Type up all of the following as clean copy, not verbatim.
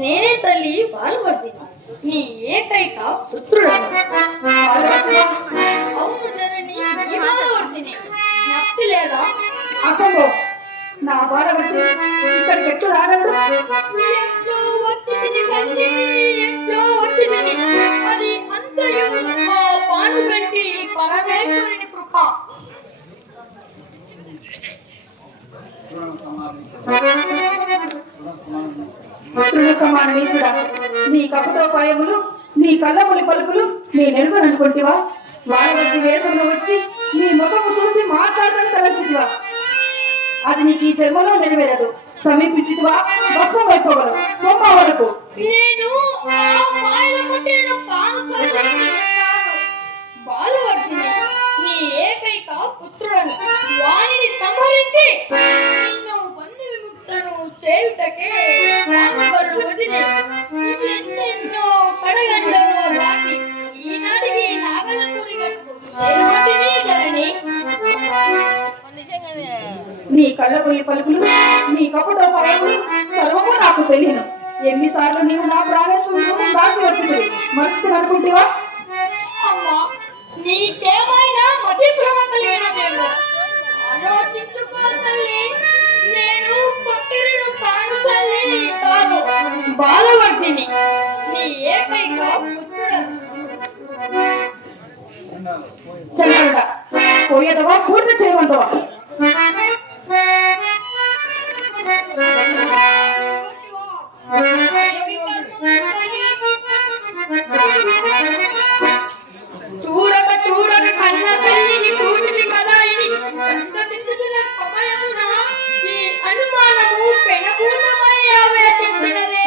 నేనే తల్లి బాలవర్ధిని, నీ ఏకైక పుత్రుడను. అవును జనని, ఈ బాలవర్ధిని నక్తి లేదా? అసలు నా బాలవర్ధి ఇక్కడికి ఎట్లు రాగలదు? ఎట్లో వచ్చింది తల్లి, ఎట్లో వచ్చింది. అది అంతయు ఆ పానుగంటి పరమేశ్వరుని కృప. నీ కపటోపాయములు, నీ కళ్ళములి పలుకులు నీ నెలుగును అనుకుంటివా? వారవద్దు వేషంలో వచ్చి నీ ముఖము చూసి మాట్లాడతాను తలచితివా? అది నీకు ఈ జన్మలో నెరవేరదు. సమీపించితివా భస్మం అయిపోగలవు సోమ వరకు. నేను బాలవర్ధిని, నీ ఏకైక పుత్రులను. వారిని సంహరించి నిన్ను బంధు విముక్తను చేయుటకే వదిలి ఎన్నెన్నో కడగంటలో దాటి ఈనాటికి నాగలపూడి గట్టుకు చేరుకుంటుని జనని. నీ కళ్ళపల్లి పలుకులు, నీ కపటోపాయములు సర్వము నాకు తెలియను. ఎన్నిసార్లు నీవు నా ప్రాణేశ్వరుడు దాచి వచ్చింది మర్చిపోయి అనుకుంటేవా? అమ్మా, నీకేమైనా మతి భ్రమ కలిగినదేమో ఆలోచించుకో తల్లి. నేను పక్కిరుడు కాను తల్లి, కాను బాలవర్ధిని, నీ ఏకైక పుత్రుడను. చల్లడా పోయేదవా పూర్తి చేయమంటావా? చూడక చూడక కన్న తల్లిని కూటిది కదా ఇది సంతసించుతున్న సమయమున ఈ అనుమానము పెనభూతమయ్యా వేచించినదే.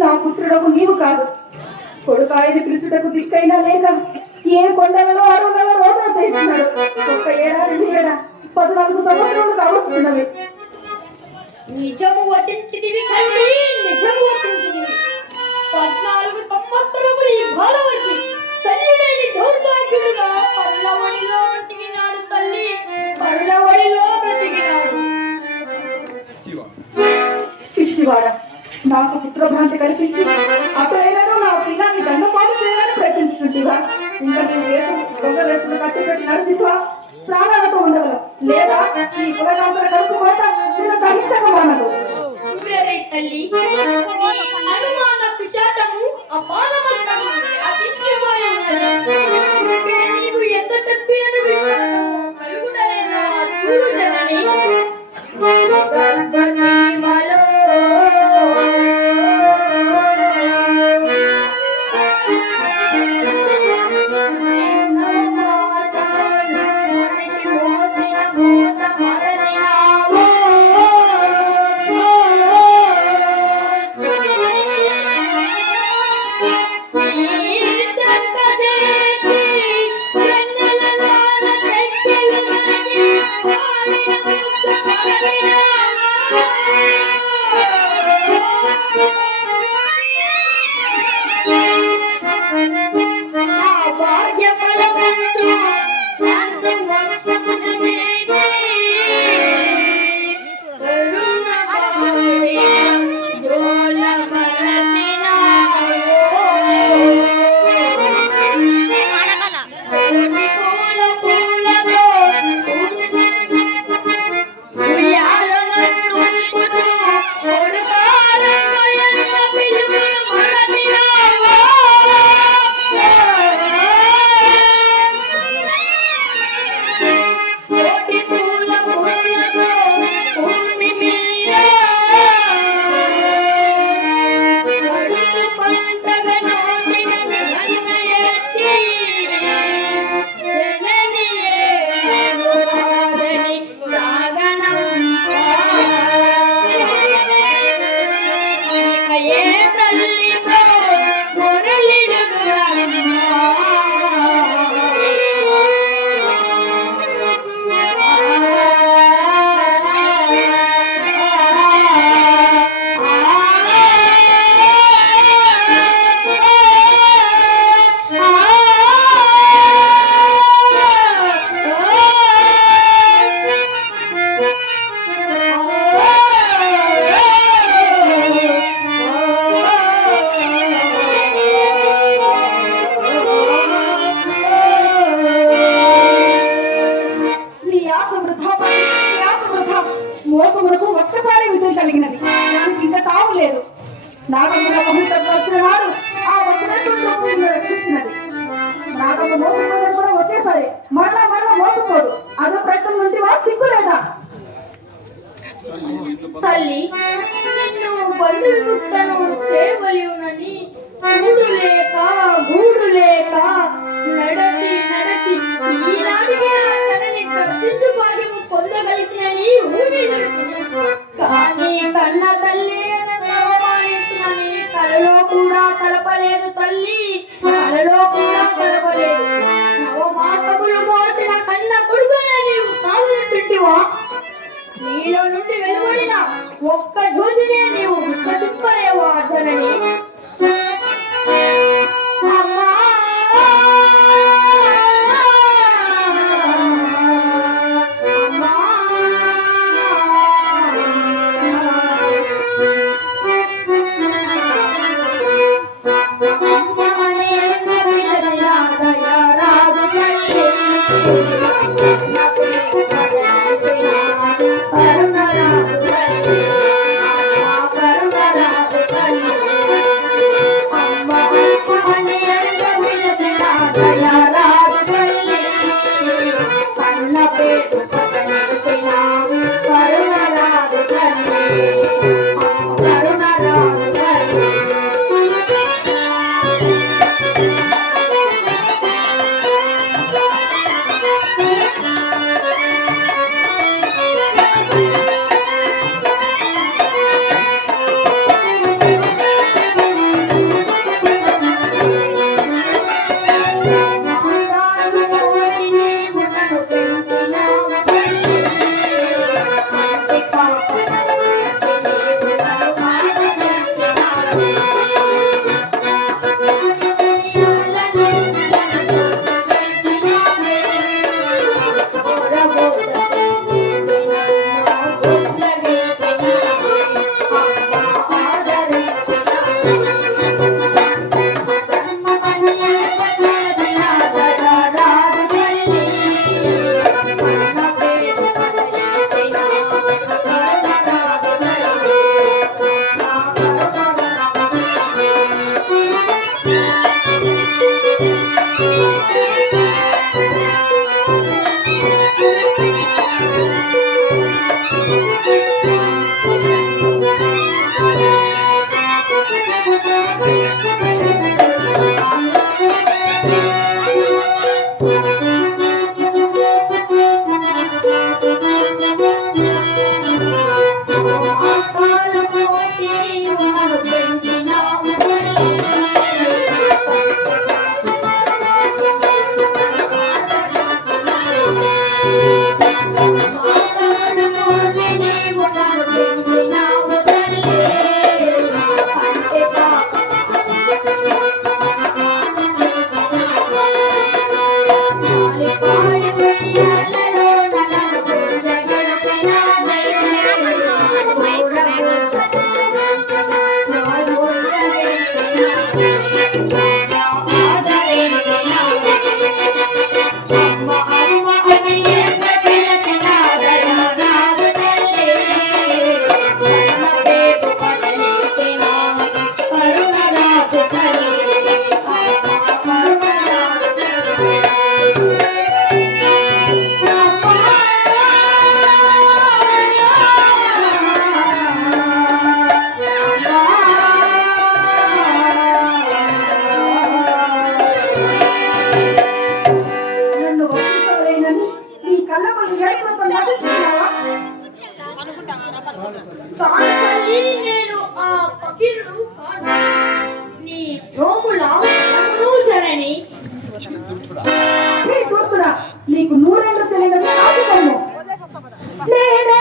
నా పుత్రుడకు నీవు కాదు. కొడుకాయని పిలుచుటకు దిక్కైనా లేక ఏ కొండలలో అడవులలో రోదన చేస్తున్నాడు. ఒక్క ఏడాది ఏడా 14 సంవత్సరాలు కావస్తున్నవి. నిజము వచించితివి తల్లి, నిజము వచించితివి. 14 సంవత్సరములు ఈ బాలవతి తల్లి లేని దౌర్భాగ్యుడుగా పరులవడిలో బ్రతికినాడు. తల్లి పరులవడిలో బ్రతికినాడు. పిచ్చివాడ, నాకు పుత్రభ్రాంతి కల్పించి అతను నా పిల్లాన్ని దండపాటు చేయాలని ప్రయత్నించుంటివా? ఇంకా నీ దొంగ వేసుకుని కట్టిపెట్టి నడిచివా? ప్రాణాలతో ఉండగలవు లేదా ఈ కులకాంతల కడుపు కోట నిన్ను తగ్గించకమానదు. తల్లి నీ అనుమాన పిశాచము అపానమంతము అతిశయమై ఉన్నది. నీవు ఎంత చెప్పినది విశ్వాసము కలుగుటలేదా చూడు జనని. గర్భసీమలో నాగమ్మ ముహూర్తం వచ్చిన నాడు ఆ వచనేశ్వరుడు రక్షించినది. నాగమ్మ మోసపోతే కూడా ఒకేసారి మరలా మరలా మోసపోదు. అదో ప్రయత్నం నుండి వా సిగ్గు లేదా? తల్లి, నిన్ను బంధు విముక్తను చేయవలయునని గూడు లేక నడచి ఈనాటికి నా తనని దర్శించు భాగ్యము పొందగలిగినని ఊరి దొరికింది. కానీ కన్న తల్లి నన్ను అవమానిస్తున్నని కలలో కూడా తలపలేదు తల్లి, కలలో కూడా తలపలేదు. నవమాసములు మోసిన కన్న కొడుకునే నీవు కాదనుకుంటివా? నీలో నుండి వెలువడిన ఒక్క జ్యోతినే నీవు విశ్వసింపలేవా జనని? అమ్మా, అమ్మా, కాని నేను ఆ ఫకీరుడు కాను. నీ రోముల నమ్మును జనని. దూర్తుడా, నీకు నూరేళ్ళు తెలియదని ఆపుతాము. నేనే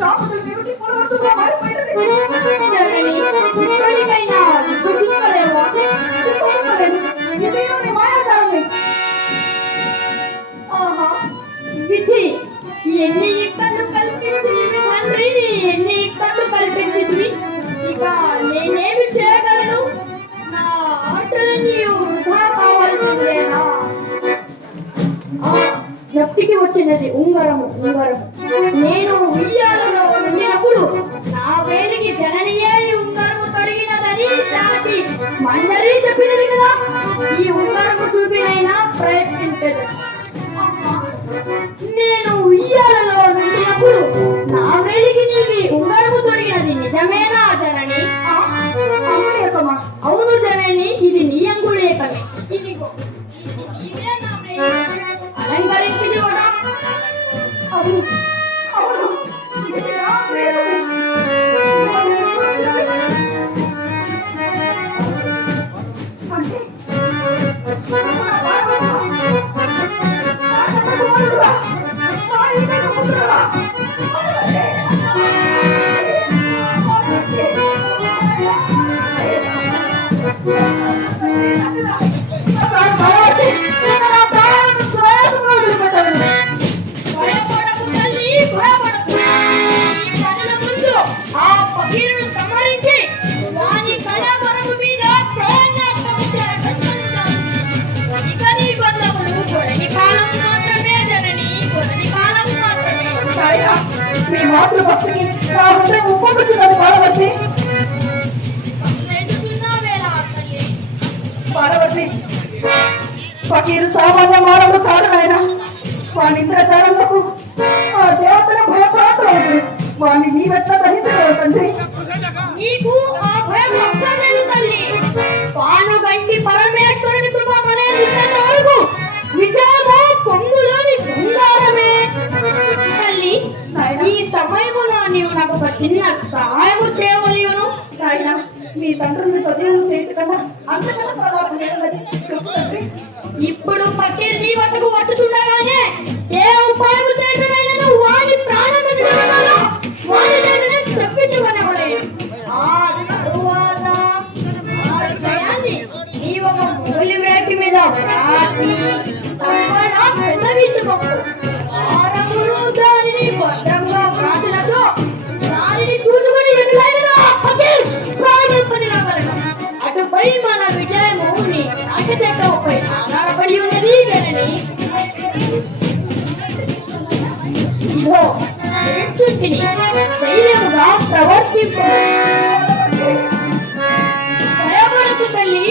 శాపములు ఏమిటి పునరుసుగా మారిపోయినది. జనని ఇప్పటికైనా గుర్తింపలేవా? ఇదేమి మాయాజాలమే. ఆహా, విధి ఎన్ని ఇక్కట్లు కల్పించింది తండ్రి, ఎన్ని ఇక్కట్లు కల్పించింది. ఇక నేనేమి చేయగలను? నా ఆశలన్నీ వృధా కావాల్సిందేనా? జప్తికి వచ్చినది ఉంగరము. నేను ఉయ్యాలలో ఉండినప్పుడు నా వేలికి జననియే ఈ ఉంగరము తొడిగినదని దాటి మందరి చెప్పినది కదా. ఈ ఉంగరము చూపినైనా ప్రయత్నించదు. నేను ఉయ్యాలలో ఉండినప్పుడు నా వేలికి నీవి ఉంగరము తొడిగినది నిజమేనా జనని? అమ్మేకమా? అవును జనని, ఇది నీ అంగుళేకమే. ఇదిగో ఇది నీవే నా వేలికి అలంకరించింది కూడా. అవును అవును, ఇది నా ప్రేమమే. అంటే భయపడకు తల్లి, భయపడకు. ఈ కనుల ముందు ఆ పకీరును సంహరించి వాని కళాబరము మీద ప్రయాణార్థము చేరగలుగుతాను. ఇక నీ బంధములు కొలది కాలం మాత్రమే జనని, కొలది కాలం మాత్రమే. సాయిరా, మీ మాతృభక్తికి నా హృదయం ఉప్పొంగుతున్నది పార్వతి. సంతైతుకున్నావేలా తల్లి? పార్వతి, ఫకీరు సామాన్య మానవుడు కాదు నాయన. వాని ఇంద్రచారములకు ఆ దేవతల భయపడతాడు. వాడిని నీవెట్లా దహించగలవు తండ్రి? నీకు ఆ భయం అక్కర్లేదు తల్లి. పానుగంటి పరమేశ్వరుని కృప మనే ఉన్నంత వరకు విజయము పొంగులోని బంగారమే. తల్లి, ఈ సమయమున నీవు నాకు ఒక చిన్న సహాయము చేయవలేను. నాయన, మీ తండ్రిని చదివి చేయట కన్నా అంతకన్నా ప్రభావం లేదన్నది చెప్పు తండ్రి. ఇప్పుడు పక్కన నీ వద్దకు పట్టుచుండగానే ఏ ఉపాయము చేతనైనను వాని ప్రాణము నిలబడాలో వాని చేతనే చెప్పించుకొనవలేను. ఆ తరువాత ఆ హృదయాన్ని నీ ఒక మొగలి వ్రేకి మీద వ్రాసి తప్పన పెద్దగించుకోకు. ఆరములు దానిని భద్రంగా వ్రాసినచో దానిని చూసుకుని ఎదురైన ఫకీర్ ప్రాణం పొందగలడు. అటుపై మన విజయము నీ రాజచక్రపై ఆధారపడి ఉన్నది జనని. ఇదో ఏడ్చుంటిని, ధైర్యముగా ప్రవర్తింపు. భయపడకు తల్లి,